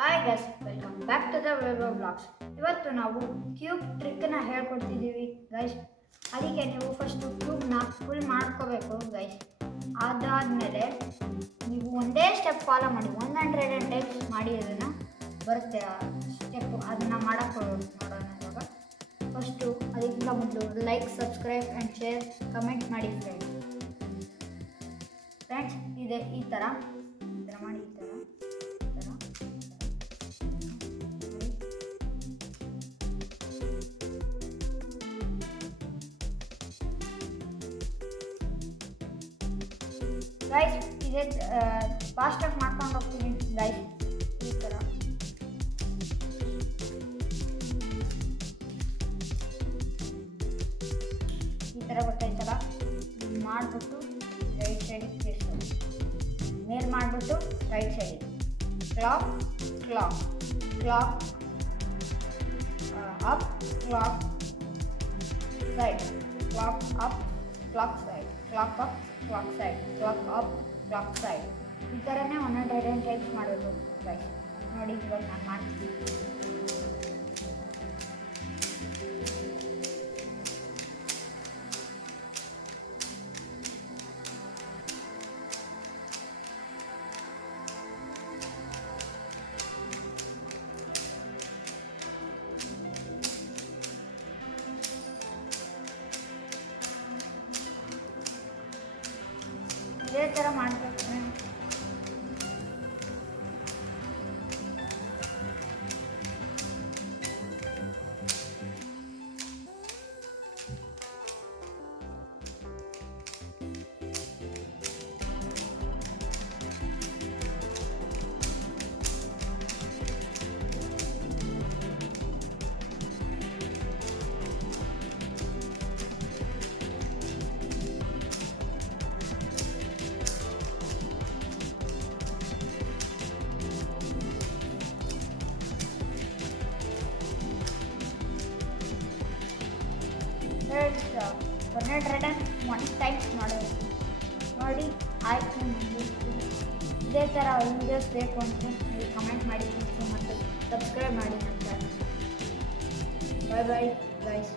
Hi guys, welcome back to the web blogs. ಇವತ್ತು ನಾವು cube ಟ್ರಿಕ್ಕನ್ನ ಹೇಳ್ಕೊಡ್ತಿದ್ದೀವಿ ಗೈಸ್. ಅದಕ್ಕೆ ನೀವು ಫಸ್ಟು ಕ್ಯೂಬ್ನ ಫುಲ್ ಮಾಡ್ಕೋಬೇಕು ಗೈಸ್. ಅದಾದಮೇಲೆ ನೀವು ಒಂದೇ ಸ್ಟೆಪ್ ಫಾಲೋ ಮಾಡಿ 100 ಟೈಪ್ಸ್ ಮಾಡಿ ಅದನ್ನು ಬರುತ್ತೆ ಆ ಸ್ಟೆಪ್ಪು. ಅದನ್ನು ಮಾಡೋಕ್ಕೆ ನೋಡೋಣ ಇವಾಗ. ಫಸ್ಟು ಅದಕ್ಕಿಂತ ಮೊದಲು like, subscribe and share, comment ಮಾಡಿ ಫ್ರೆಂಡ್ಸ್. ಇದೆ ಈ ಥರ ಮಾಡಿ ಈ ಥರ ಗೈಸ್. ಇದೇ ಫಾಸ್ಟಾಗಿ ಮಾಡ್ಕೊಂಡು ಹೋಗ್ತೀನಿ ಗೈಸ್. ಈ ಥರ ಗೊತ್ತಾಯ್ತಲ್ಲ, ಮಾಡಿಬಿಟ್ಟು ರೈಟ್ ಸೈಡಿಗೆ ತಿರ್ಸೋದು, ಮೇಲೆ ಮಾಡಿಬಿಟ್ಟು ರೈಟ್ ಸೈಡಿಗೆ clock clock clock up clock side, clock up clock side, clock up clock side, clock up clock side. ಈ ಥರನೇ 100 ಟೈಪ್ಸ್ ಮಾಡೋದು ಗೈಸ್. ನೋಡಿ ಇವಾಗ ನಾನು ಮಾಡ್ತೀನಿ. ಇದೇ ಥರ ಮಾಡಬೇಕು. ಒನ್ ಟೈಪ್ಸ್ ಮಾಡೋದು ನೋಡಿ ಆಯ್ತು. ಇದೇ ಥರ ವೀಡಿಯೋಸ್ ಬೇಕು ಅಂತ ನೀವು ಕಮೆಂಟ್ ಮಾಡಿ ಮತ್ತು ಸಬ್ಸ್ಕ್ರೈಬ್ ಮಾಡಿ ನನ್ನ ಚಾನಲ್. Bye bye guys.